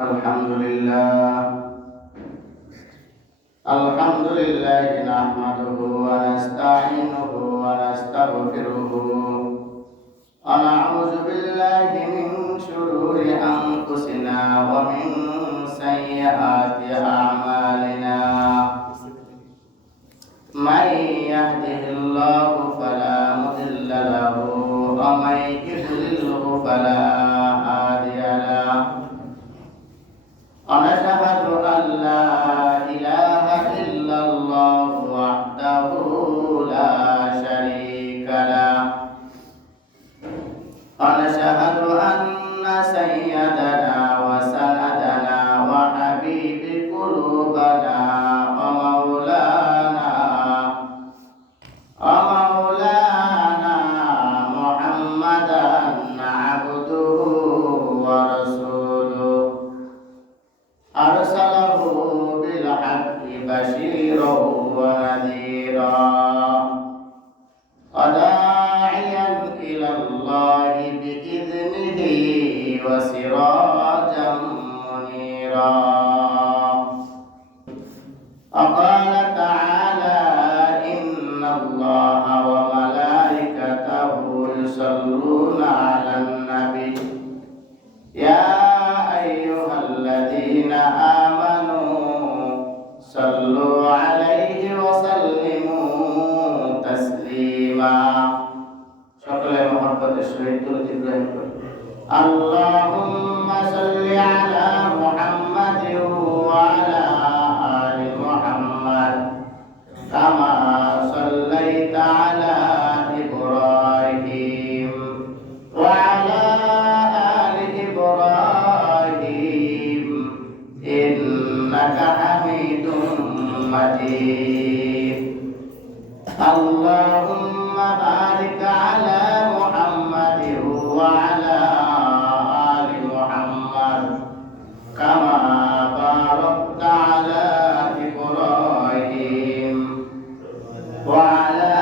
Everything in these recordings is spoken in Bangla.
আলহামদুলিল্লাহ নাহমাদুহু ওয়া নাস্তাঈনুহু ওয়া নাস্তাগফিরুহু ওয়া নাউযু বিল্লাহি মিন শুরুরি আনফুসিনা ওয়া মিন সাইয়্যাতি আ'মালিনা মান ইয়াহদিহিল্লাহু ফালা মুদিল্লা লাহু ওয়া মান ইউদ্লিলহু ফালা হাদিয়া লাহু ونشهد أن لا إله إلا الله وحده لا شريك له ونشهد أن سيدنا وسندنا وحبيب قلوبنا ومولانا محمدا عبده ورسوله أرسله بالحق بشيرا ونذيرا وداعيا إلى الله بإذنه وسراجا منيرا وقال تعالى إن الله وملائكته يصلون على النبي يا أيها الذين آمنوا صلوا عليه وسلموا تسليما شكرا محبة الشهيد الإبراهيم اللهم صل على محمد وعلى آل محمد كما صليت على إبراهيم وعلى آل إبراهيم إنك حميد مجيد اللهم بارك على محمد وعلى آل محمد كما باركت على إبراهيم وعلى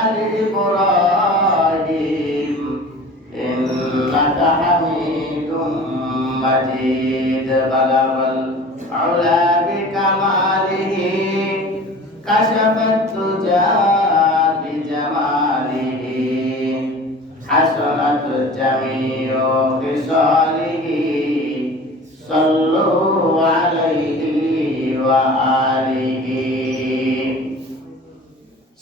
آل إبراهيم إنك حميد مجيد بلغ العلا بكماله كشف الدجى بجماله حسنت جميع خصاله صلوا عليه وآله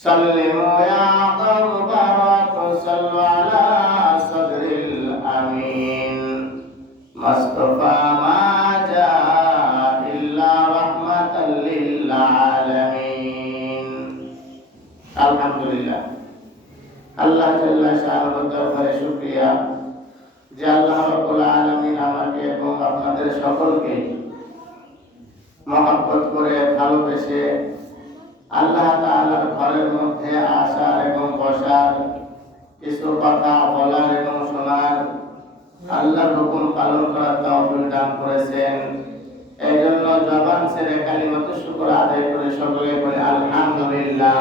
سلموا يا قوم بارك صلوا على صدر الأمين مصطفى ما جاء إلا رحمة للعالمين الحمد لله আল্লাহ জাল্লা শাআনুর দরবারে শুকরিয়া যে আল্লাহ রাব্বুল আলামিন আমাকে এবং আপনাদের সকলকে মহব্বত করে ভালোবেসে আল্লাহ তাআলার ঘরের মধ্যে আসার এবং বসার কিছু কথা বলার এবং শোনার আল্লাহর হুকুম পালন করার তৌফিক দান করেছেন। এই জন্য জবান ছেড়ে কালিমাতুশ শুকর আদায় করে সকলে বলে আলহামদুলিল্লাহ।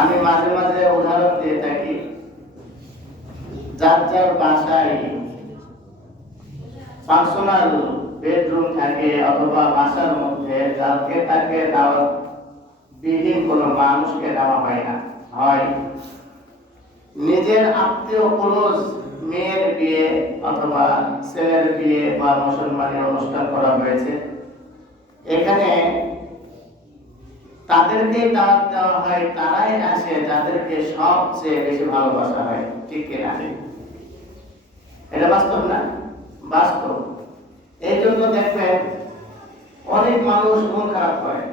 আমি মাঝে মাঝে উদাহরণ দিয়ে থাকি, যার যার বাসায় পার্সোনাল বেডরুম থাকে অথবা বাসার মধ্যে যাকে তাকে দাওয়াত বিহীন কোনো মানুষকে দেওয়া হয় না, হয় নিজের আত্মীয় ক্লোজ মেয়ের বিয়ে অথবা ছেলের বিয়ে বা মুসলমানের অনুষ্ঠান করা হয়েছে, এখানে তাদেরকে দাওয়াত দেওয়া হয়, তারাই আসে যাদেরকে সবচেয়ে বেশি ভালোবাসা হয়, ঠিক কিনা? এটা বাস্তব না? বাস্তব। এই জন্য দেখবেন অনেক মানুষ মন খারাপ করে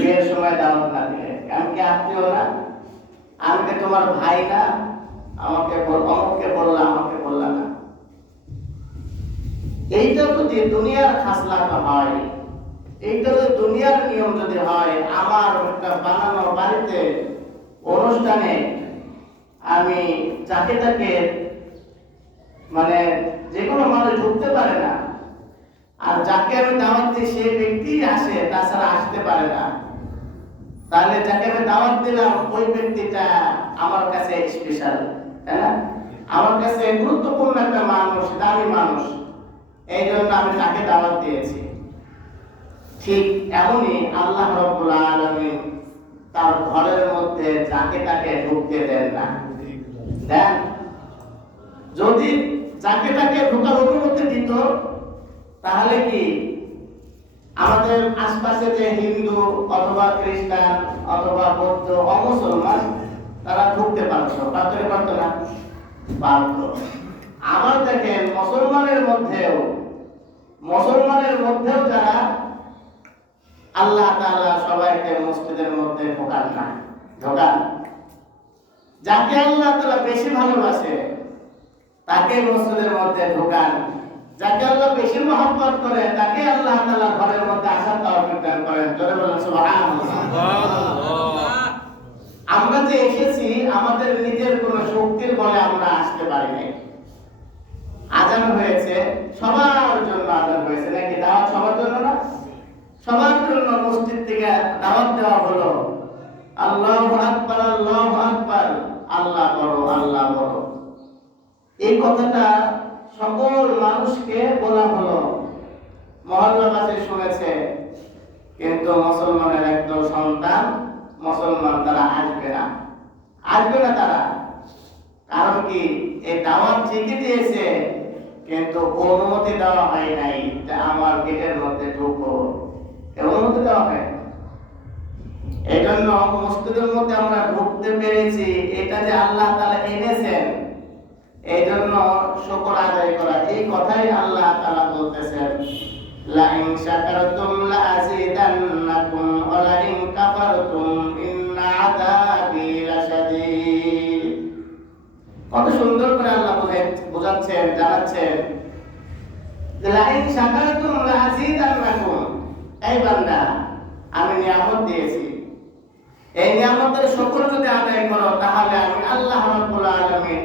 বিয়ের সময় দাওয়াত না দিলে। আমি কি আত্মীয় না? আমি কি তোমার ভাই না? আমাকে অমুককে বললাম, আমাকে বললাম না। এইটা যদি দুনিয়ার খাসলাটা হয়, এইটা যদি দুনিয়ার নিয়ম যদি হয়, আমার একটা বানানো বাড়িতে অনুষ্ঠানে আমি যাকে তাকে মানে যে কোনো মানুষ ঢুকতে পারে না, আর যাকে আমি দাওয়াত দিই সেই ব্যক্তি আসে, তাছাড়া আসতে পারে না, তাহলে যাকে আমি দাওয়াত দিলাম ওই ব্যক্তিটা আমার কাছে স্পেশাল, তাই না? আমার কাছে গুরুত্বপূর্ণ একটা মানুষ, দামি মানুষ, এই জন্য আমি তাকে দাওয়াত দিয়েছি। ঠিক এমনই আল্লাহ রাব্বুল আলামিন তার ঘরের মধ্যে যাকে তাকে ঢুকতে দেন না। দেন, যদি যাকে তাকে ঢোকার অনুমতি দিত, তাহলে কি আমাদের আশপাশে যে হিন্দু অথবা খ্রিস্টান অথবা বৌদ্ধ অমুসলমান তারা ঢুকতে পারতো না? পারত। আবার দেখেন মুসলমানের মধ্যেও যারা আল্লাহ তাআলা সবাইকে মসজিদের মধ্যে ঢোকান। যাকে আল্লাহ তাআলা বেশি ভালোবাসে তাকে মসজিদের মধ্যে ঢোকান। যাকে আল্লাহ বেশি মহব্বত করে তাকে আল্লাহ তাআলা ঘরের মধ্যে আসার তৌফিক দান করেন। জোরে বলেন সুবহানাল্লাহ। আমরা যে এসেছি আমাদের নিজের কোন শক্তির বলে আমরা আসতে পারি নাই। আযান হয়েছে সবার জন্য, আযান হয়েছে নাকি? দাওয়াত সবার জন্য না? সবার জন্য মসজিদ থেকে দাওয়াত দেওয়া হলো, আল্লাহু আকবার, আল্লাহু আকবার, আল্লাহ বড়, আল্লাহ বড়। এই কথাটা সকল মানুষকে বলা হলো, মহল্লাবাসী শুনেছে, কিন্তু মুসলমানের একদল সন্তান মুসলমান তারা আসবে না তারা। কারণ কি? এই দাওয়াত ঠিকই দিয়েছে, কিন্তু অনুমতি দেওয়া হয় নাই যে আমার গেটের মধ্যে ঢুকো, অনুমতি দেওয়া হয়। এই জন্য মসজিদের মধ্যে আমরা ঢুকতে পেরেছি, এটা যে আল্লাহ তাআলা এনেছেন, এই জন্য শুকর আদায় করা। এই কথাই আল্লাহ তাআলা বলতেছেন, লা ইন শাকারতুম লা আযীদান্নাকুম ওয়া লা ইন কাফারতুম ইন্না আযাবি লাশাদীদ। কত সুন্দর করে আল্লাহ বোঝাচ্ছেন, জানাচ্ছেন, লা ইন শাকারতুম লা আযীদান্নাকুম। এই বান্দা, আমি নিয়ামত দিয়েছি, এই নিয়ামতের শুকর যদি আদায় করো তাহলে আমি আল্লাহ রাব্বুল আলামিন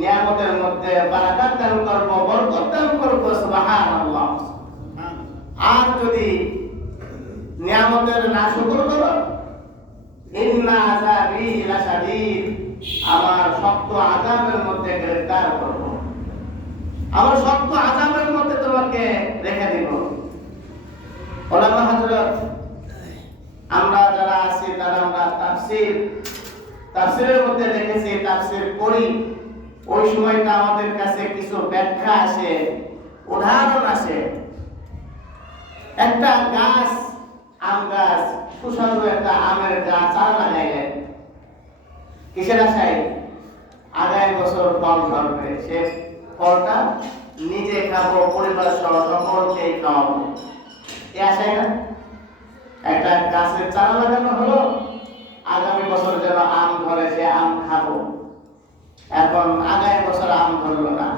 নিয়ামতের মধ্যে বারাকাত দান করব, বরকত দান করব। সুবহানাল্লাহ। আর যদি নিয়ামতের নাশকর করো, ইন্না আযাবি লাশাদীদ, আমার শক্ত আযাবের মধ্যে গ্রেফতার করব, আমার শক্ত আযাবের মধ্যে তোমাকে রেখে দিব। ওলামা হযরত আমরা যারা আছি তারা আমরা তাফসীরের মধ্যে দেখেছি, তাফসীর পড়ি, ওই সময়টা আমাদের কাছে কিছু ব্যাখ্যা আসে, উদাহরণ আসে। একটা গাছ, আম গাছ, সুস্বাদু একটা আমের গাছ চারা লাগাইলেন, কিসের আশায়? আগামী বছর ফল ধরবে, সে ফলটা নিজে খাবো, পরিবার সহ সকলকে খাওয়াবো, এই আশায় না? একটা গাছের চারা লাগানো হলো, আগামী বছর যেন আম ধরে, সে আম খাবো। এখন আগামী বছর আম ধরলো না,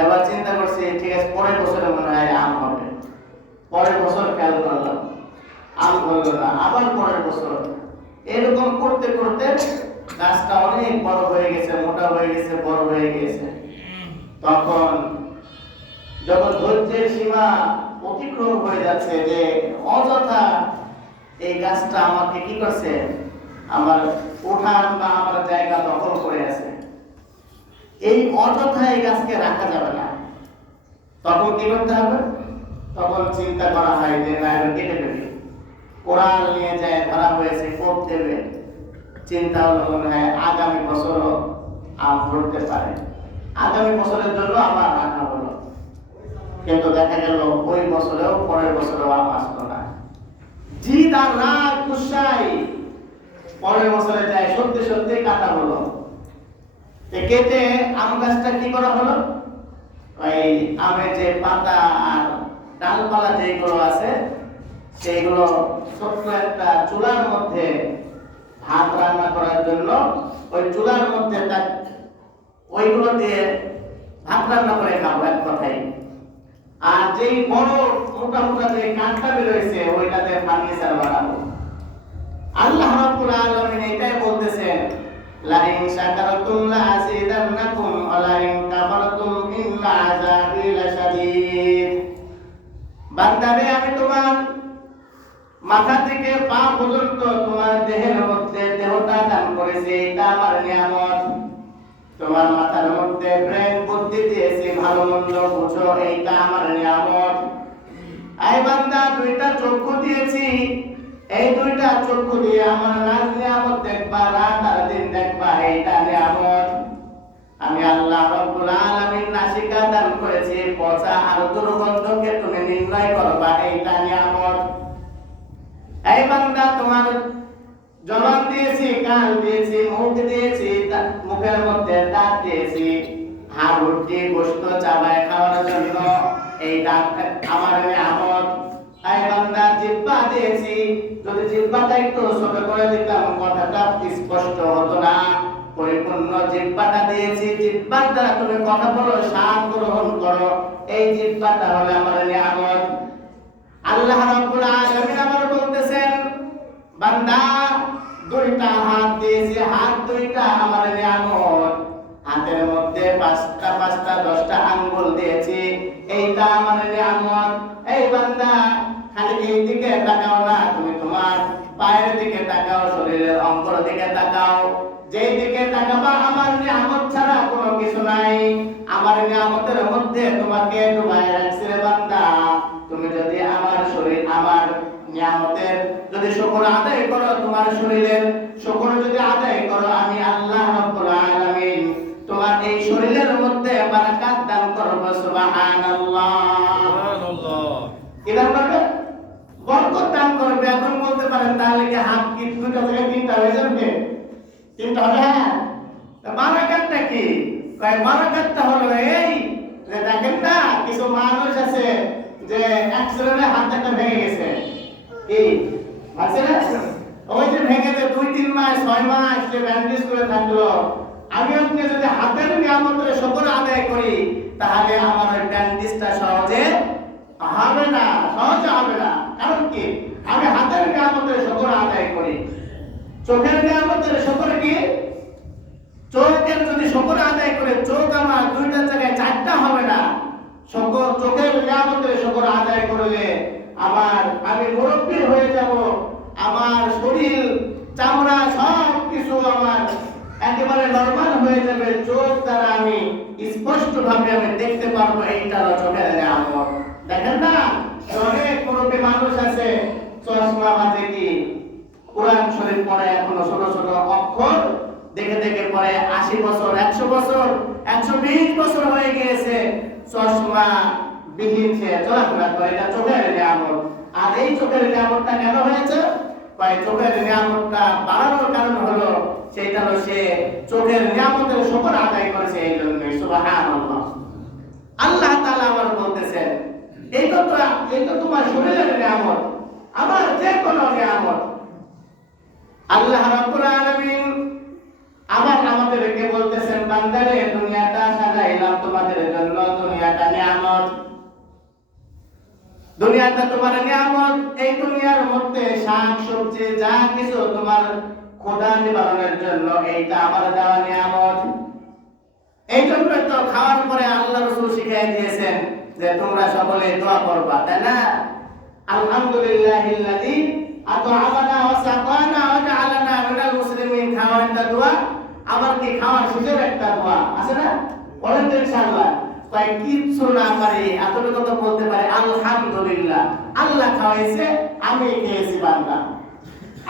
এবার চিন্তা করছি ঠিক আছে পরের বছরে মনে হয় আম হবে। পরের বছর খেয়াল করলাম আম ধরলো না, আবার পরের বছর। এরকম করতে করতে গাছটা অনেক বড় হয়ে গেছে, মোটা হয়ে গেছে, বড় হয়ে গেছে। তখন যখন ধৈর্যের সীমা অতিক্রম হয়ে যাচ্ছে, যে অযথা এই গাছটা আমাকে কি করছে, আমার উঠান বা আমার জায়গা দখল করে আছে, এই অযথা এই গাছকে রাখা যাবে না। তখন কি করতে হবে? তখন চিন্তা করা হয় যে না, এটা কেটে ফেলি। কোরাল নিয়ে যায়, ধরা হয়েছে, কোপ দেবে। চিন্তা হলো মনে হয় আগামী বছরও আম ধরতে পারে, আগামী বছরের জন্য আমার রাখা হলো। কিন্তু দেখা গেল ওই বছরেও পরের বছরেও আম আসলো না। জিদ আর রাগ গুসাই পরের বছরে যায়, সত্যি সত্যি কাটা হলো। কেটে আম গাছটা কি করা হলো, ওই আমের যে পাতা আর ডালপালা যেগুলো আছে সেইগুলো ছোট্ট একটা চুলার মধ্যে ভাত রান্না করার জন্য ওই চুলার মধ্যে ওইগুলো দিয়ে ভাত রান্না করে খাবো, এক কথাই। আর যেই বড় মোটা মোটা যে কাঠটা বেরোয়েছে ওইটাতে ফার্নিচার বানাবো। আল্লাহ রাব্বুল আলামিন এটাই বলতেছেন, লা ইন শাকারতুম লা আযীদান্নাকুম ওয়া লা ইন কাফারতুম ইন্না আযাবি লাশাদীদ। বান্দারে, আমি তোমার মাথা থেকে পা পর্যন্ত তোমার দেহের মধ্যে দেহটা দান করেছি, এটা আমার নিয়ামত। তোমার মাথার মধ্যে ব্রেন বুদ্ধি দিয়েছি, ভালো মন্দ বুঝো, এইটা আমার নিয়ামত। এই বান্দা, দুইটা চক্ষু দিয়েছি, এই দুইটা চক্ষু দিয়ে আমার নাজ নিয়ামত দেখবা, রাত আর দিন দেখবা, এইটা নিয়ামত। আমি আল্লাহ রাব্বুল আলামিন নাসিকা দান করেছি, পচা আর দুর্গন্ধকে তুমি নির্ণয় করবা, এইটা নিয়ামত। এই বান্দা, তোমার জবান দিয়েছি, কান দিয়েছি, মুখ দিয়েছি, মুখের মধ্যে দাঁত দিয়েছি, হাড় রুটি গোশত চাবায় খাওয়ার জন্য, এই দাঁত আমার নিয়ামত। এই বান্দা, জিহ্বা দিয়েছি, যদি জিহ্বাটা একটু ছোট করে দিতাম কথাটা স্পষ্ট হতো না। পরিপূর্ণ জিহ্বাটা দিয়েছি, জিহ্বার দ্বারা তুমি কথা বলো, স্বাদ গ্রহণ করো, এই জিহ্বাটা হলো আমার নিয়ামত। আল্লাহ রাব্বুল আলামিন আবার বলতেছেন, বান্দা, দুইটা হাত দিয়েছি, হাত দুইটা আমার নিয়ামত। হাতের মধ্যে পাঁচটা পাঁচটা 10টা আঙ্গুল দিয়েছি, এইটা আমার নিয়ামত। এই বান্দা, খালি এই দিকে তাকাও না, তুমি তোমার পায়ের দিকে তাকাও, শরীরের অঙ্গের দিকে তাকাও। যেই দিকে তাকাবা আমার নিয়ামত ছাড়া কোনো কিছু নাই। আমার নিয়ামতের মধ্যে তোমাকে ডুবাই রাখছি রে বান্দা। তুমি যদি আমার শরীর, আমার নিয়ামতের যদি শুকর আদায় করো, তোমার শরীরের শুকর যদি আদায় করো, আমি আল্লাহ রাব্বুল আলামিন তোমার এই শরীরের মধ্যে বারাকাত দান করব। সুবহানাল্লাহ, সুবহানাল্লাহ। কি দান করবে? বরকত দান করবে। এখন বলতে পারেন, তাহলে কি হাত কি দুটো থেকে তিনটা হয়ে যাবে? তিনটা হবে? হ্যাঁ। বারাকাতটা কি? বারাকাতটা হলো এই যে, দেখেন না, কিছু মানুষ আছে যে অ্যাক্সিডেন্টে হাত একটা ভেঙে গেছে, কি আছে না, ওই যে ভেঙে যে 2-3 মাস 6 মাস যে ব্যান্ডেজ করে থাকলো, আমি আপনি যদি হাতের নিয়ামতের শুকর আদায় করি, তাহলে আমার ওই ব্যান্ডেজটা সহজে হবে না, সহজে হবে না। কারণ কি? আমি হাতের নিয়ামতের শুকর আদায় করি। চোখের নিয়ামতের শুকর কি? চোখের যদি শুকর আদায় করে, চোখ আমার দুইটা জায়গায় 4টা হবে না। চোখের নিয়ামতের শুকর আদায় করলে আমি মুরব্বী হয়ে যাব, আমার শরীর চামড়া সব কিছু আমার একেবারে নরমাল হয়ে যাবে। চোখ দ্বারা আমি স্পষ্ট ভাবে আমি দেখতে পারবো, এইটা চোখের নিয়ামত। দেখেন না, অনেক মুরব্বী মানুষ আছে, চশমা বাজে কি কোরআন শরীফ পড়ে, এখনো ছোট ছোট অক্ষর দেখে দেখে পড়ে, 80 বছর 100 বছর 120 বছর হয়ে গিয়েছে, চশমা বিহীন সে চলাফেরা করে। এটা চোখের নিয়ামত। আর এই চোখের নিয়ামতটা কেন হয়েছে? চোখের নিয়ামতটা বাড়ানোর কারণ হলো, সেটা হলো সে চোখের নিয়ামতের শুকর আদায় করেছে, এই জন্য। সুবহানাল্লাহ। আল্লাহ তাআলা আবার বলতেছেন, এই তো তোমার শরীরের নিয়ামত, আমার যে কোনো নিয়ামত। আল্লাহ রাব্বুল আলামিন আবার আমাদেরকে বলতেছেন, বান্দারে, দুনিয়াটা সাজাইলাম তোমাদের জন্য, দুনিয়াটা নিয়ামত, দুনিয়াটা তোমার নিয়ামত। এই দুনিয়ার মধ্যে শাক সবজি যা কিছু তোমার ক্ষুধা নিবারণের জন্য, এইটা আমার দেওয়া নিয়ামত। এই জন্য তো খাওয়ার পরে আল্লাহ রাসূল শিখিয়ে দিয়েছেন যে তোমরা সকলে দোয়া করবা, তাই না? আলহামদুলিল্লাহিল্লাযী আত'আমানা ওয়া সাকানা ওয়া জাআলানা মিনাল মুসলিমিন। খাওয়ার একটা দোয়া, আবার কি খাওয়ার শেষের একটা দোয়া আছে না? বলেন তো ইনশাআল্লাহ। তাই কিচ্ছু না পারি, এতটুকু তো বলতে পারি, আলহামদুলিল্লাহ, আল্লাহ খাওয়াইছে, আমি খেয়েছি। বান্দা,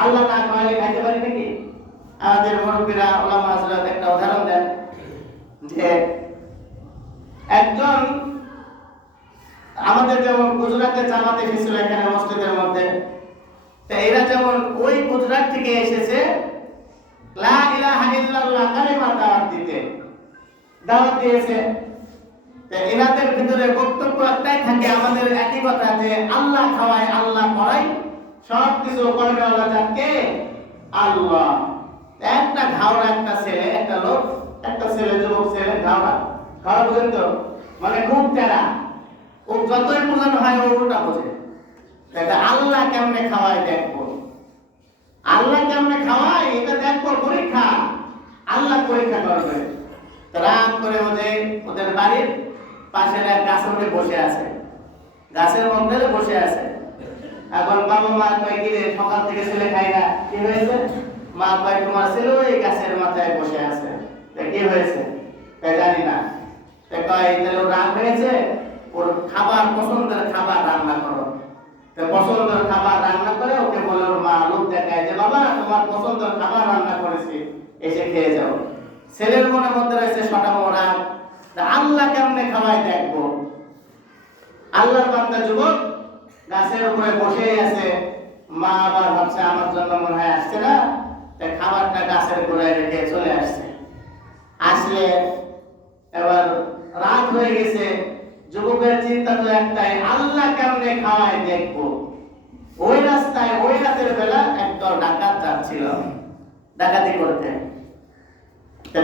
আল্লাহ না খাওয়াইলে খাইতে পারি নাকি? আমাদের মুরব্বীরা, উলামা হযরত একটা উদাহরণ দেন যে, একজন আমাদের যেমন গুজরাটে জামাত এসেছিল এখানে মসজিদের মধ্যে, তো এরা যেমন ওই গুজরাট থেকে এসেছে লা ইলাহা ইল্লাল্লাহ কালিমা দাওয়াত দিয়েছে। তো এনাদের ভিতরে বক্তব্য একটাই থাকে, আমাদের একই কথা যে আল্লাহ খাওয়ায়, আল্লাহ পড়ায়, সব কিছু করবে আল্লাহ, যাকে আল্লাহ। একটা ঘাওড়া একটা ছেলে, একটা ছেলে, যুবক ছেলে, ঘাওড়া বুঝেন তো, মানে খুব তেরা, ও যতই বোঝানো হয় ও উল্টা বোঝে। আল্লাহ কেমনে খাওয়ায় দেখবো, আল্লাহ কেমনে খাওয়ায় এটা দেখবো, পরীক্ষা, আল্লাহ পরীক্ষা করবে। রাত করে ওদের বাড়ির পাশের এক গাছের মধ্যে বসে আছে, গাছের মধ্যে বসে আছে। এখন বাবা মা কয়, কি রে, সকাল থেকে ছেলে খাই না, কি হয়েছে? মা কয়, তোমার ছেলে ওই গাছের মাথায় বসে আছে। কি হয়েছে? জানি না। কয় তাহলে ওর রাগ হয়েছে, ওর খাবার পছন্দের খাবার রান্না করো। পছন্দের খাবার রান্না করে ওকে বলে ওর মা লোক দেখায় যে বাবা তোমার পছন্দের খাবার রান্না করেছি, এসে খেয়ে যাও। ছেলের মনের মধ্যে রয়েছে সটাম রাগ, আল্লাহ কেমনে খাওয়াই দেখবো। আল্লাহর বান্দা যুবক গাছের উপরে বসেই আছে, মা আবার ভাবছে আমার জন্য মনে হয় আসছে না, তাই খাবারটা গাছের গোড়ায় রেখে চলে আসছে। আসলে এবার রাত হয়ে গেছে, যুবকের চিন্তা তো একটাই, আল্লাহ কেমনে খাওয়ায় দেখবো। ওই রাস্তায় ওই রাতের বেলা একদল ডাকাত যাচ্ছিল ডাকাতি করতে।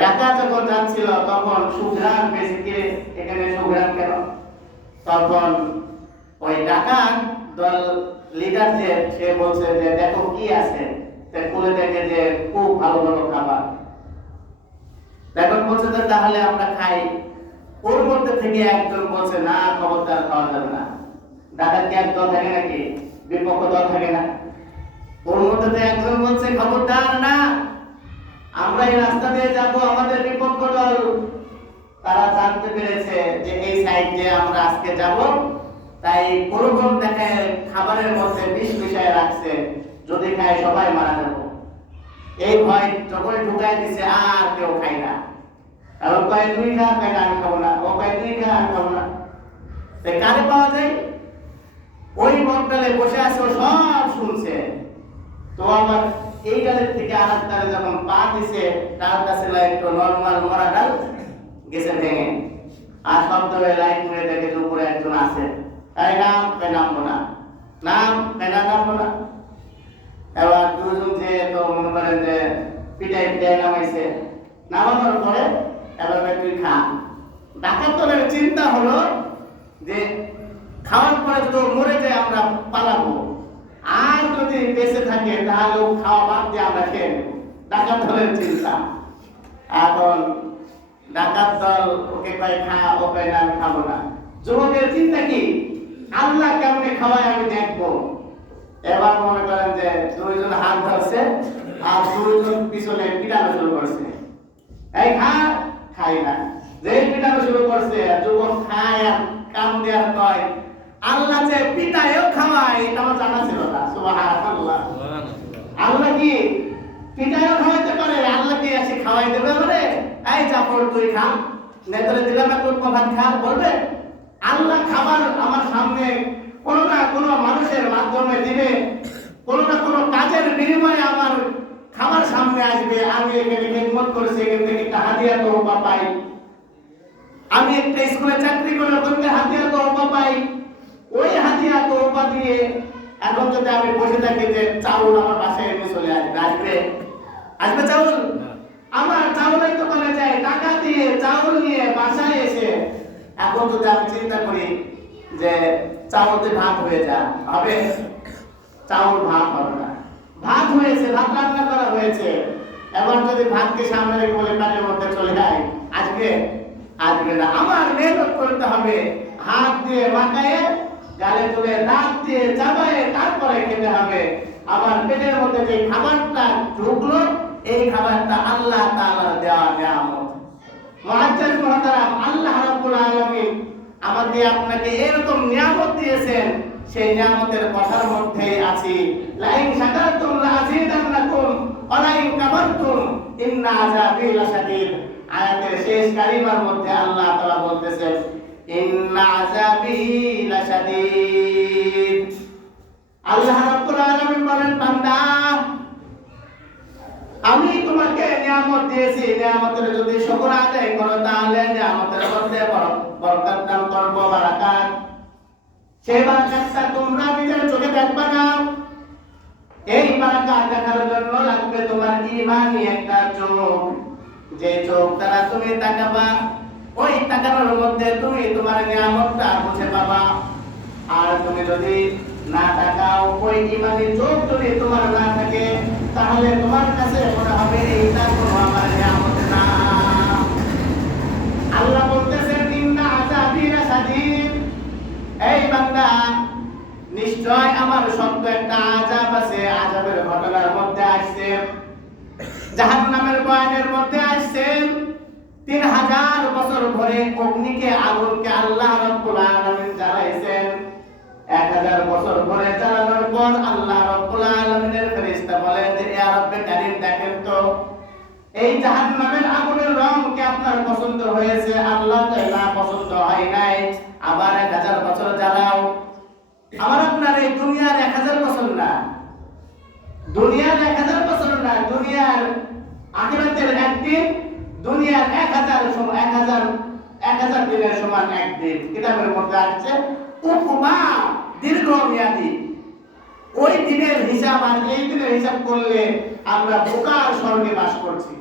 ডাকাত যখন যাচ্ছিল তখন সুঘ্রাণ বেশিকে, এখানে সুঘ্রাণ কেন, তখন ওই ডাকাত দল লিডার যে সে বলছে যে দেখো কি আছে, খুলে দেখে যে খুব ভালো ভালো খাবার। এখন বলছে যে তাহলে আমরা খাই। ওর মধ্যে থেকে একজন বলছে না খবরদার খাওয়া যাবে না। ডাকাত কি একদল থাকে নাকি, বিপক্ষ দল থাকে না? ওর মধ্যে থেকে একজন বলছে খবরদার না, আমরা এই রাস্তা দিয়ে যাবো, আমাদের বিপক্ষ দল তারা জানতে পেরেছে যে এই সাইড দিয়ে আমরা আজকে যাব, তাই কোরকম দেখে খাবারের মধ্যে বিষ মিশায় রাখছে, যদি খায় সবাই মারা যাব। এই ভয় যখন ঢুকাই দিছে আর কেউ খায় না। আর কয় তুই খা, কয় আমি খাবো না, ও কয় তুই খা, আমি খাবো না। তাই কারে পাওয়া যায়? ওই বকডালে বসে আছে, ও সব শুনছে। তো আবার এই ডালের থেকে আরেক ডালে যখন পা দিছে, ডালটা ছিল একটু নরমাল মরা ডাল, গেছে ভেঙে। আর শব্দ হয়ে লাইট মেরে দেখে যে উপরে একজন আছে। তাই নাম নামবো না, নাম নামবো না। এবার দুজন যে তো মনে করেন যে পিটাই পিটাই নামাইছে, নামানোর পরে এবার তুই খা। ডাকাত দলের চিন্তা হলো যে খাওয়ার পরে তো মরে যায় আমরা পালাবো, আর যদি বেঁচে থাকে তাহলে খাওয়া বাদ দিয়ে আমরা খেয়ে নেব। ডাকাত দলের চিন্তা। এখন ডাকাত দল ওকে কয় খা, ও কয় না আমি খাবো না। যুবকের চিন্তা কি, আল্লাহ কেমনে খাওয়ায় আমি দেখবো। এবার মনে করেন যে দুইজন হাত ধরছে আর দুইজন পিছনে পিটানো শুরু করছে, এই খা, খাই না। যে পিটানো শুরু করছে, যুবক খায় আর কাম দেওয়ার কয় আল্লাহ যে পিটায়ও খাওয়ায়, এটা আমার জানা ছিল না। সুবহানাল্লাহ। আল্লাহ কি পিটায়ও খাওয়াইতে পারে? আল্লাহ কি এসে খাওয়াই দেবে পারে? এই জাফর তুই খা, নেতরে দিলাম একটু ভাত খা, বলবে? আল্লাহ খাবার আমার সামনে কোনো না কোনো মানুষের মাধ্যমে দিবে, কোনো না কোনো কাজের বিনিময়ে আমার খাবার সামনে আসবে। আমি এখানে খেদমত করেছি, এখান থেকে একটা হাদিয়া তো পাই। আমি একটা স্কুলে চাকরি করে ওখান থেকে হাদিয়া তো পাই। ওই হাদিয়া তো দিয়ে এখন যদি আমি বসে থাকি যে চাউল আমার বাসায় এনে চলে আসবে, আসবে আসবে চাউল? আমার চাউলের দোকানে যাই, টাকা দিয়ে চাউল নিয়ে বাসায় এসে এখন যদি আমি চিন্তা করি যে চাউলতে ভাত হয়ে যা, হবে? চাউল ভাত হবে না। ভাত হয়েছে, ভাত রান্না করা হয়েছে, এবার যদি ভাতকে সামনে রেখে বলে কাজের মধ্যে চলে যায়, আসবে? আসবে না। আমার মেহনত করতে হবে, হাত দিয়ে মাখায়ে, গালে তুলে, দাঁত দিয়ে চাবায়ে, তারপরে খেতে হবে। আমার পেটের মধ্যে যে খাবারটা ঢুকলো, এই খাবারটা আল্লাহ তাআলার দেওয়া নিয়ামত। মুআজ্জাজ মুহতারাম, আল্লাহ রাব্বুল আলামিন আমাকে আপনাকে এরকম নিয়ামত দিয়েছেন, সেই নিয়ামতের কথার মধ্যেই আছি। লাইন শাকারতুম লাযীদান্নাকুম ওয়া লাইন কাফারতুম ইন্না আযাবি লাশাদীদ। আয়াতের শেষ কালিমার মধ্যে আল্লাহ তাআলা বলতেছেন ইন্না আযাবি লাশাদীদ। আল্লাহ রাব্বুল আলামিন বলেন, বান্দা আমি তোমাকে নিয়ামত দিয়েছি, নিয়ামতের যদি শুকর আদায় করো তাহলে নিয়ামতের মধ্যে বরকত দান করব, বারাকাত। সেই বারাকাতটা তোমরা নিজের চোখে দেখবা না। এই বারাকাত দেখার জন্য লাগবে তোমার ঈমানি একটা চোখ। যে চোখ দ্বারা তুমি তাকাবা, ওই তাকানোর মধ্যে তুমি তোমার নিয়ামতটা বুঝে পাবা। আর তুমি যদি না তাকাও, ওই ঈমানি চোখ যদি তোমার না থাকে, তাহলে তোমার কাছে মনে হবে এইটা কোনো আমার নিয়ামত না। আল্লাহ বলতেছেন ইন্না আযাবি লাশাদীদ। এই বান্দা, নিশ্চয় আমার শক্ত একটা আযাব আছে। আযাবের ঘটনার মধ্যে আসছে, জাহান্নামের বয়ানের মধ্যে আসছে। 3000 বছর ধরে অগ্নিকে আগুনকে আল্লাহ রাব্বুল আলামিন জ্বালাইছেন। 1000 বছর ধরে জ্বালানোর পর আল্লাহ রাব্বুল আলামিনের ফেরেশতা বলেন যে ইয়া রাব্বে কারীম, দেখেন তো এই জাহান্নামের আগুনের রং কি আপনার পছন্দ হয়েছে? আল্লাহ তাআলা পছন্দ হয় নাই। আবার 1000 বছর জ্বালাও। আমার আপনার এই দুনিয়ার 1000 বছর না, দুনিয়ার 1000 বছর না, দুনিয়ার আখিরাতের একদিন, দুনিয়ার 1000 সমান 1000 দিনের সমান একদিন। কিতাবের মধ্যে আছে উপমা দীর্ঘমেয়াদী। ওই দিনের হিসাব আর এই দিনের হিসাব করলে আমরা বোকার স্বর্গে বাস করছি।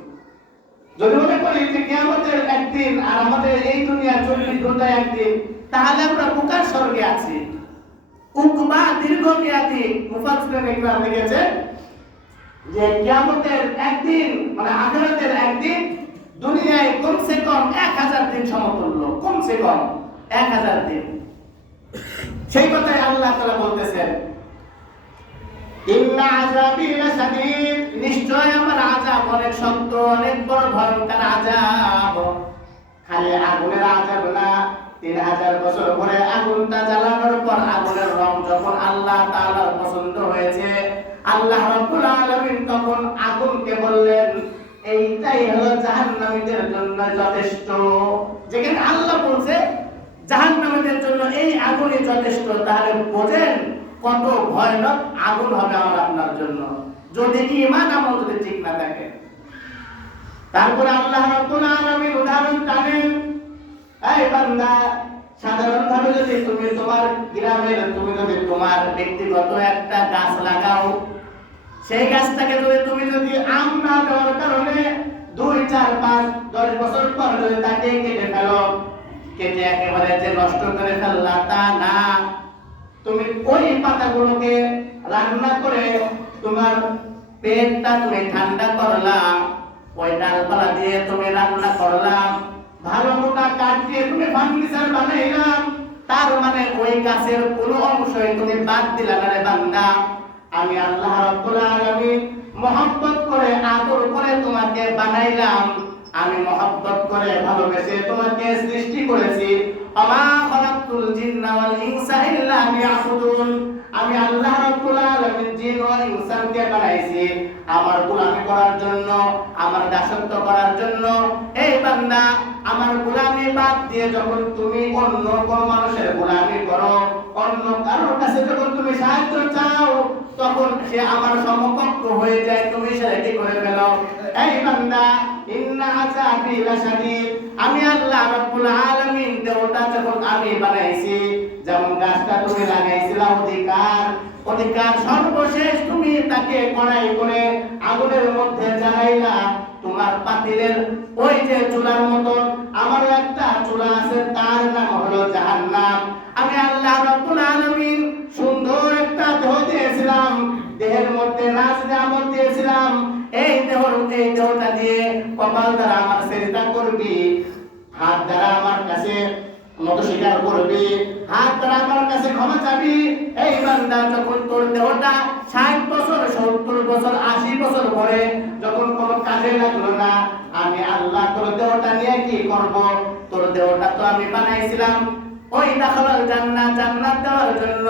যদি মনে করি যে কিয়ামতের একদিন আর আমাদের এই দুনিয়া 24 ঘন্টা একদিন, তাহলে আমরা বোকার স্বর্গে আছি। উপমা দীর্ঘমেয়াদী। মুফাসসিরিন ইকরাম লিখেছে যে কিয়ামতের একদিন মানে আখিরাতের একদিন দুনিয়ায় কমসে কম 1000 দিন সমতুল্য, কমসে কম 1000 দিন। সেই কথাই আল্লাহ তাআলা বলতেছেন, ইন্না আযাবি লাশাদীদ, নিশ্চয় আমার আযাব অনেক শক্ত, অনেক বড় ভয়ঙ্কর আযাব। খালি আগুনের আযাব না, 3000 বছর পরে আগুনটা জ্বালানোর পর আগুনের রং যখন আল্লাহ তাআলার পছন্দ হয়েছে, আল্লাহ রাব্বুল আলামিন তখন আগুনকে বললেন এইটাই হলো জাহান্নামীদের জন্য যথেষ্ট। যেখানে আল্লাহ বলছে জাহান্নামীদের জন্য এই আগুনই যথেষ্ট, তাহলে বোঝেন কত ভয়ানক আগুন হবে আমার আপনার জন্য যদি ঈমান আমল যদি ঠিক না থাকে। তারপরে আল্লাহ রাব্বুল আলামিন উদাহরণ টানেন, এই বান্দা, সাধারণভাবে যদি তুমি তোমার গ্রামের তুমি যদি তোমার ব্যক্তিগত একটা গাছ লাগাও, সেই গাছটাকে তুমি যদি আম না দেওয়ার কারণে 2, 4, 5, 10 বছর পর যদি তাকে কেটে ফেলো, কেটে একেবারে যে নষ্ট করে ফেললা তা না, তুমি ওই পাতাগুলোকে রান্না করে তোমার পেটটা তুমি ঠান্ডা করলাম, ওই ডালপালা দিয়ে তুমি রান্না করলাম, ভালো মোটা কাঠ দিয়ে তুমি ফার্নিচার বানাইলাম, তার মানে ওই গাছের কোনো অংশই তুমি বাদ দিলা না রে বান্দা। আমি আল্লাহ রাব্বুল আলামিন মহব্বত করে আদর করে তোমাকে বানাইলাম, আমি মহব্বত করে ভালোবেসে তোমাকে সৃষ্টি করেছি। আমা খালাকতুল জিন্না ওয়াল ইনসা ইল্লা লিয়াবুদুন, আমি আল্লাহ রাব্বুল আলামিন জিন ও ইনসানকে বানাইছি আমার গোলামি করার জন্য, আমার দাসত্ব করার জন্য। এই বান্দা, আমার গোলামি বাদ দিয়ে যখন তুমি অন্য কোন মানুষের গোলামি করো, অন্য কারোর কাছে যখন তুমি সাহায্য চাও, তখন সে আমার সমকক্ষ হয়ে যায়, তুমি সেটা কি করে ফেলো। এই বান্দা, ইন্না আযাবি লাশাদীদ, আমি আল্লাহ রাব্বুল আলামিন দেহটা যখন আমি বানাইছি, যেমন গাছটা তুমি লাগাইছিলা অধিকার সর্বশেষ তুমি তাকে কড়াই করে আগুনের মধ্যে জ্বালাইলা, তোমার পাতিলের ওই যে চুলার মতন আমারও একটা চুলা আছে, তার নাম হলো জাহান্নাম। আমি আল্লাহ রাব্বুল আলামিন সুন্দর একটা দেহ দিয়েছিলাম, দেহের মধ্যে নাচ নিয়ামত দিয়েছিলাম, এই দেহটা দিয়ে কপাল দ্বারা আমার সেজদা করবি, হাত দ্বারা আমার কাছে নত স্বীকার করবি, হাত দ্বারা আমার কাছে ক্ষমা চাবি। এই বান্দা, যখন তোর দেহটা 60 বছর 70 বছর 80 বছর পরে যখন কোনো কাজে লাগলো না, আমি আল্লাহ তোর দেহটা নিয়ে কি করব? তোর দেহটা তো আমি বানাইছিলাম ওই দাখিলাল জান্নাত, জান্নাত দেওয়ার জন্য।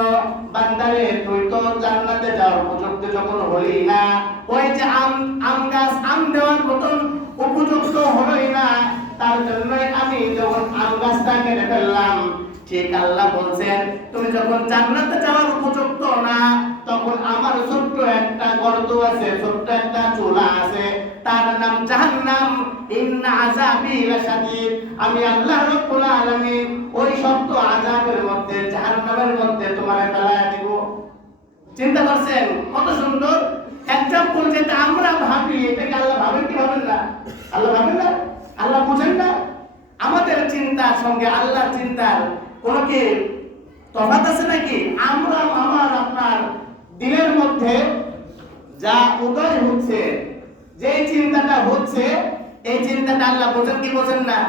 বান্দারে, তুই তো জান্নাতে যাওয়ার উপযুক্ত যখন হলি না, ওই যে আম গাছ আম দেওয়ার মতন উপযুক্ত হলোই না, তার জন্যই আমি যখন আম গাছটা কেটে ফেললাম। ঠিক আল্লাহ বলছেন, তুমি যখন জান্নাতে যাওয়ার উপযুক্ত না, তখন আমার ছোট্ট একটা গর্ত আছে, ছোট্ট একটা চুলা আছে, তার নাম জাহান্নাম। ইন্না আযাবি লাশাদীদ, আমি আল্লাহ রাব্বুল আলামিন ওই শক্ত আযাবের মধ্যে, জাহান্নামের মধ্যে তোমারে ফেলায় দিব। চিন্তা করছেন কত সুন্দর এক্সাম্পল, যেটা আমরা ভাবি, এটাকে আল্লাহ ভাবেন কি ভাবেন না? আল্লাহ ভাবেন না? আল্লাহ বুঝেন না? আমাদের চিন্তার সঙ্গে আল্লাহর চিন্তার কোনো কি তফাৎ আছে নাকি? আমরা আমার আপনার দিলের মধ্যে যা উদয় হচ্ছে, যে চিন্তাটা হচ্ছে, এই চিন্তাটা আল্লাহ বোঝেন কি বোঝেন না?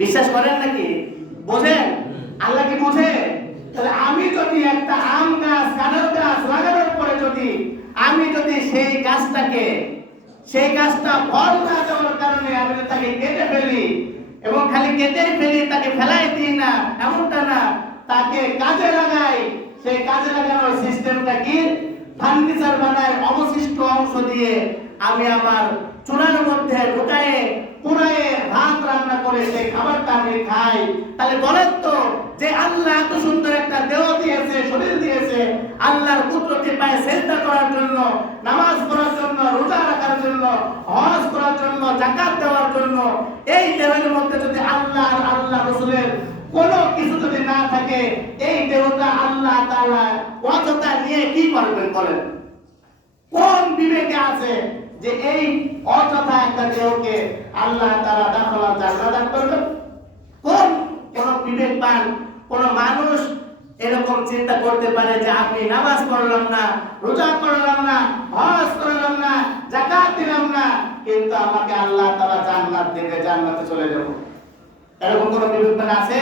বিশ্বাস করেন নাকি? বোঝেন? আল্লাহ কি বোঝে? তাহলে আমি যদি একটা আম গাছ, কাঁঠাল গাছ লাগানোর পরে যদি আমি যদি সেই গাছটাকে সেই গাছটা ফল না দেওয়ার কারণে আমি তাকে কেটে ফেলি, এবং খালি কেটেই ফেলি, তাকে ফেলাই দিই না এমনটা না, তাকে কাজে লাগাই। সেই কাজে লাগানোর সিস্টেমটা কি? ফার্নিচার বানায় অবশিষ্ট অংশ দিয়ে আমি আমার চুলার মধ্যে ঢুকায়ে পুরায়ে ভাত রান্না করে সেই খাবারটা আমি খাই। তাহলে বলেন তো, যে আল্লাহ এত সুন্দর একটা দেহ দিয়েছে, শরীর দিয়েছে, আল্লাহর পুত্রকে পায়ে সেজদা করার জন্য, নামাজ পড়ার জন্য, রোজা রাখার জন্য, হজ করার জন্য, যাকাত দেওয়ার জন্য, এই দেহের মধ্যে যদি আল্লাহ আর আল্লাহ রাসূলের কোনো কিছু যদি না থাকে, এই দেহটা আল্লাহ তাআলা অযথা নিয়ে কি করবেন বলেন? কোন বিবেকে আছে যে এই অযথা একটা দেহকে আল্লাহ তাআলা দাখিলা জান্নাত দান করবেন? কোন বিবেকবান কোন মানুষ এরকম চিন্তা করতে পারে যে আমি নামাজ পড়লাম না, রোজা করলাম না, হজ করলাম না, যাকাত দিলাম না, কিন্তু আমাকে আল্লাহ তাআলা জান্নাত দেবে, জান্নাতে চলে যাব? এরকম কোন বিবেকবান আছে?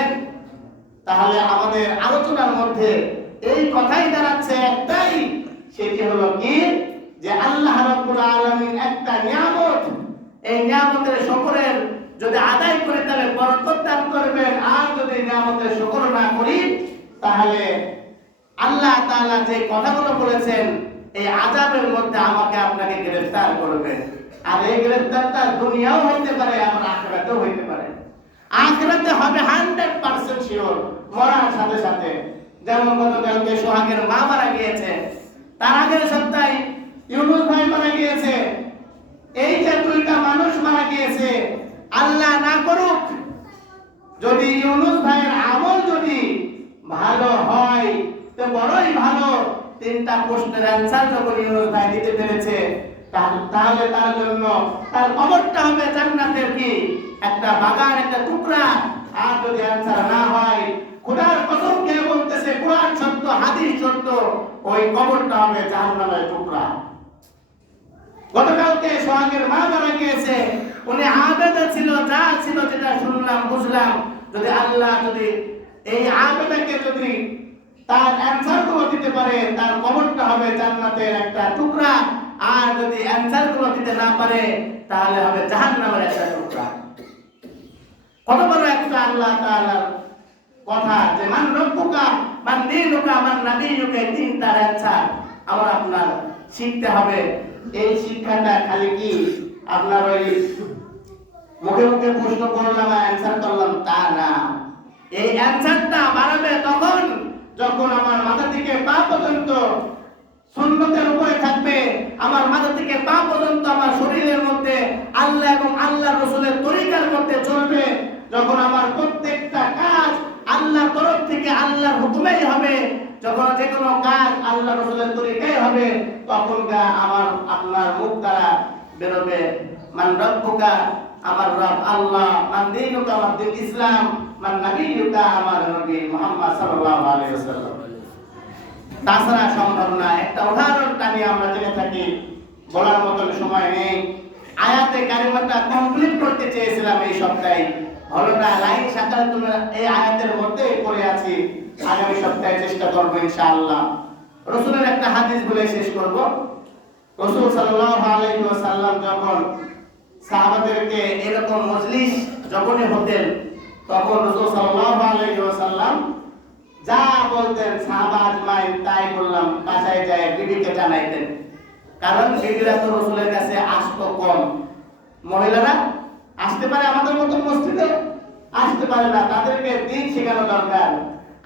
তাহলে আমাদের আলোচনার মধ্যে এই কথাই দাঁড়াচ্ছে একটাই, সেটি হলো কি, যে আল্লাহ রাব্বুল আলামিন একটা নিয়ামত, এই নিয়ামতের শুকরের যদি আদায় করি তাহলে বরকত দান করবেন, আর যদি নিয়ামতের শুকর না করি তাহলে আল্লাহ তাআলা যে কথাগুলো বলেছেন এই আযাবের মধ্যে আমাকে আপনাকে গ্রেফতার করবেন। আর এই গ্রেফতারটা দুনিয়াও হইতে পারে, আবার আখিরাতেও হইতে পারে। আখিরাতে হবে 100% শিওর, মরার সাথে সাথে। যেমন গতকালকে সোহাগের মা মারা গিয়েছে, তার আগের সপ্তাহে ইউনুস ভাই মারা গিয়েছে, এই যে দুইটা মানুষ মারা গিয়েছে, আল্লাহ না করুক যদি ইউনুস ভাইয়ের আমল যদি ভালো হয় তো বড়ই ভালো। 3টা প্রশ্নের অ্যানসার যখন ইউনুস ভাই দিতে পেরেছে, তাহলে তার জন্য তার কবরটা হবে জান্নাতের কি একটা বাগান, একটা টুকরা। আর যদি অ্যানসার না হয়, খোদার কসম কে বলতেছে, কোরআন সত্য, হাদিস সত্য, ওই কবরটা হবে জাহান্নামের টুকরা। গতকালকে সোহাগের মা মারা গিয়েছে, উনি আবেদা ছিল, যা ছিল যেটা শুনলাম বুঝলাম, যদি আল্লাহ যদি এই আবেদাকে যদি তার অ্যানসার গুলো দিতে পারে, তার কবরটা হবে জান্নাতের একটা টুকরা। আর যদি অ্যানসার গুলো দিতে না পারে তাহলে হবে জাহান্নামের একটা টুকরা। কত বড় একটা আল্লাহ তাআলার কথা, যে মান রব্বুকা, মান দীনুকা, মান নাবিয়ুকা, 3টার অ্যানসার আমার আপনার শিখতে হবে। এই শিক্ষাটা খালি কি আপনার ওই মুখে মুখে প্রশ্ন করলাম আর অ্যানসার করলাম তা না। এই অ্যানসারটা বাড়াবে তখন যখন আমার মাথা থেকে পা পর্যন্ত সুন্নতের উপরে থাকবে, আমার মাথা থেকে পা পর্যন্ত আমার শরীরের মধ্যে আল্লাহ এবং আল্লাহর রাসূলের তরিকার মধ্যে চলবে, যখন আমার প্রত্যেকটা কাজ আল্লাহর তরফ থেকে আল্লাহর হুকুমেই হবে, যখন যে কোনো কাজ আল্লাহ রাসূলের তরিকায় হবে, তখন আমার আপনার মুখ দ্বারা বেরোবে মান রব্বুকা, আমার রব আল্লাহ, মান দীনুকা, আমার দিন ইসলাম, মান নাবিয়ুকা, আমার নবী মুহাম্মদ সাল্লাল্লাহু আলাইহি ওয়াসাল্লাম। তাছাড়া সম্ভব না। একটা উদাহরণ টানি আমরা জেনে থাকি, বলার মতন সময় নেই। আয়াতে কারিমাটা কমপ্লিট করতে চেয়েছিলাম এই সপ্তাহে, হলো না। লাইন শাখা তোমরা এই আয়াতের মধ্যে পড়ে আছি, আগামী সপ্তাহে চেষ্টা করব ইনশাআল্লাহ। রাসূলের একটা হাদিস বলে শেষ করব। রাসূল সাল্লাল্লাহু আলাইহি ওয়াসাল্লাম যখন সাহাবাদেরকে এরকম মজলিস যখনই হতেন, তখন রাসূল সাল্লাল্লাহু আলাইহি ওয়াসাল্লাম যা বলতেন সাহাবা আজমাইন তাই বললাম, বাসায় যায় বিবিকে জানাইতেন। কারণ বিবিরা তো রাসূলের কাছে আসতো কম। মহিলারা আসতে পারে আমাদের মতো মসজিদে, আসতে পারে না, তাদেরকে দিন শেখানো দরকার।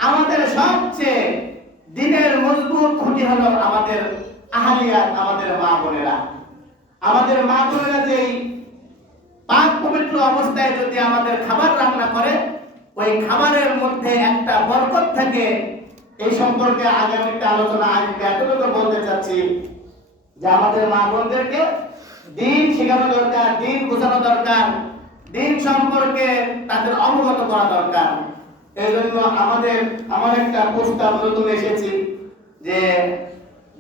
আমাদের সবচেয়ে দিনের মজবুত খুঁটি হলো আমাদের আহলিয়াত, আমাদের মা বোনেরা। আমাদের মা বোনেরা যেই পাক পবিত্র অবস্থায় যদি আমাদের খাবার রান্না করে, ওই খাবারের মধ্যে একটা বরকত থাকে। এই সম্পর্কে আগামীতে আলোচনা আসবে। এতটুকু বলতে চাচ্ছি যে আমাদের মা বোনদেরকে দিন শেখানো দরকার, দিন বোঝানো দরকার, দিন সম্পর্কে তাদের অবগত করা দরকার। এই জন্য আমার একটা প্রস্তাব নতুন এসেছি যে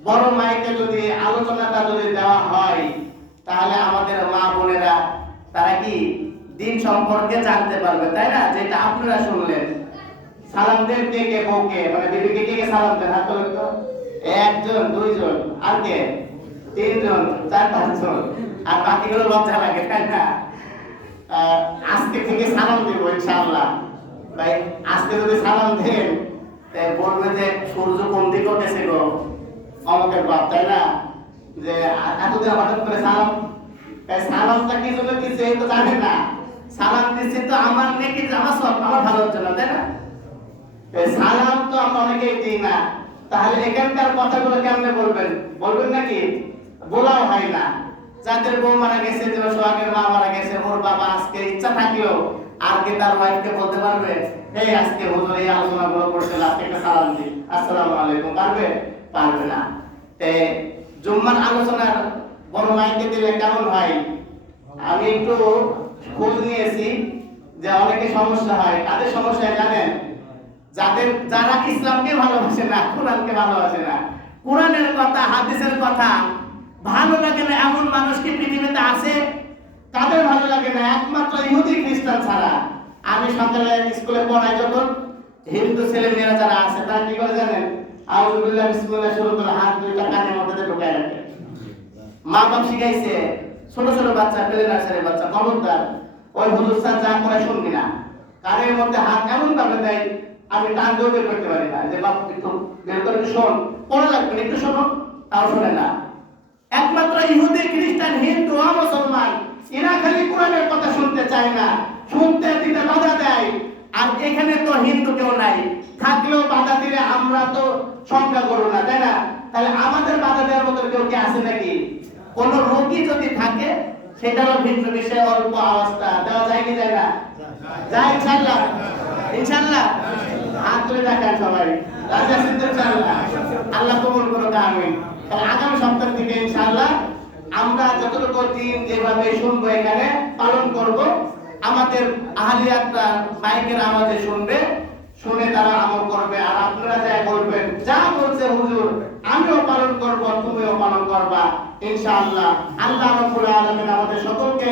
বড় মাইকে যদি আলোচনাটা যদি দেওয়া হয়, তাহলে আমাদের মা বোনেরা তারা কি দিন সম্পর্কে জানতে পারবে, তাই না? যেটা আপনারা শুনলেন, সালাম দেন কে কে বউকে, মানে বিবিকে কে কে সালাম দেন? হাত তোলেন তো। 1 জন 2 জন আর কে 3 জন 4 5 জন আর বাকিগুলো লজ্জা লাগে, তাই না? আজকে থেকে সালাম দেবো ইনশাআল্লাহ। ভাই আজকে যদি সালাম দেন বলবে যে সূর্য কোন দিকে উঠেছে গো অমকের বাপ, তাই না? যে এতদিন হঠাৎ করে সালাম, সালামটা কি জন্য দিচ্ছে এই তো জানেন না। সালাম দিচ্ছে তো আমার নেকি আমার সব আমার ভালোর জন্য, তাই না? সালাম তো আমরা অনেকেই দিই না, তাহলে এখানকার কথাগুলো কেমনে বলবেন? বলবেন নাকি? বলাও হয় না। যাদের বউ মারা গেছে, যে সোহাগের মা মারা গেছে, ওর বাবা আজকে ইচ্ছা থাকলেও আর কি তার ওয়াইফকে বলতে পারবে এই আজকে হুজুর এই আলোচনাগুলো করতে আজকে একটা সালাম দি, আসসালামু আলাইকুম, পারবে? পারবে না। জুম্মার আলোচনার বড় মাইকে দিলে কেমন হয়? আমি একটু খোঁজ নিয়েছি যে অনেকে সমস্যা হয়। কাদের সমস্যা জানেন? যারা ইসলামকে ভালোবাসে না, কোরআনকে ভালোবাসে না। কোরআনের কথা হাদিসের কথা ভালো লাগে না এমন মানুষ কি পৃথিবীতে আছে? তাদের ভালো লাগে না একমাত্র ইহুদি খ্রিস্টান ছাড়া। আমি সকালে স্কুলে পড়াই যখন, হিন্দু ছেলে মেয়েরা যারা আছে তারা কি করে জানেন? আউযুবিল্লাহ বিসমিল্লাহ শুরু করে হাত দুইটা কানের মধ্যে ঢুকায় রাখে। মা বাপ শিখাইছে, ছোট ছোট বাচ্চা, প্লে নার্সারি বাচ্চা, খবরদার ওই হুজুর স্যার যা করে শুনবি না। কানের মধ্যে হাত এমন ভাবে দেয় আমি টান দিয়েও বের করতে পারি না, যে বাপ একটু বের করে শোন, পড়া লাগবে একটু শোনো, তাও শোনে না। একমাত্র ইহুদি খ্রিস্টান হিন্দু আর মুসলমান এরা খালি কোরআনের কথা শুনতে চায় না, শুনতে দিতে বাধা দেয়। আর এখানে তো হিন্দু কেউ নাই, থাকলেও বাধা দিলে আমরা তো সংখ্যা করব না, তাই না? তাহলে আমাদের বাধা দেওয়ার মতো কেউ কি আছে নাকি? কোন রোগী যদি থাকে সেটা হলো ভিন্ন বিষয়, অল্প আওয়াজটা দেওয়া যায় কি যায় না? যায় ইনশাআল্লাহ। ইনশাআল্লাহ হাত তুলে দেখান সবাই, রাজা সিদ্ধ ইনশাআল্লাহ। আল্লাহ কবুল করুক, আমিন। তাহলে আগামী সপ্তাহ থেকে ইনশাআল্লাহ আমরা যতটুকু দিন যেভাবে শুনবো এখানে পালন করব। আমাদের আহলিয়াতরা মাইকের আওয়াজে শুনবে, শুনে তারা আমল করবে। আর আপনারা যা বলবেন, যা বলছে হুজুর আমিও পালন করব, তুমিও পালন করবা ইনশাআল্লাহ। আল্লাহ রাব্বুল আলামিন আমাদের সকলকে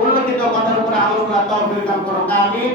উল্লেখিত কথার উপর আমল করার তৌফিক দান করুন, আমিন।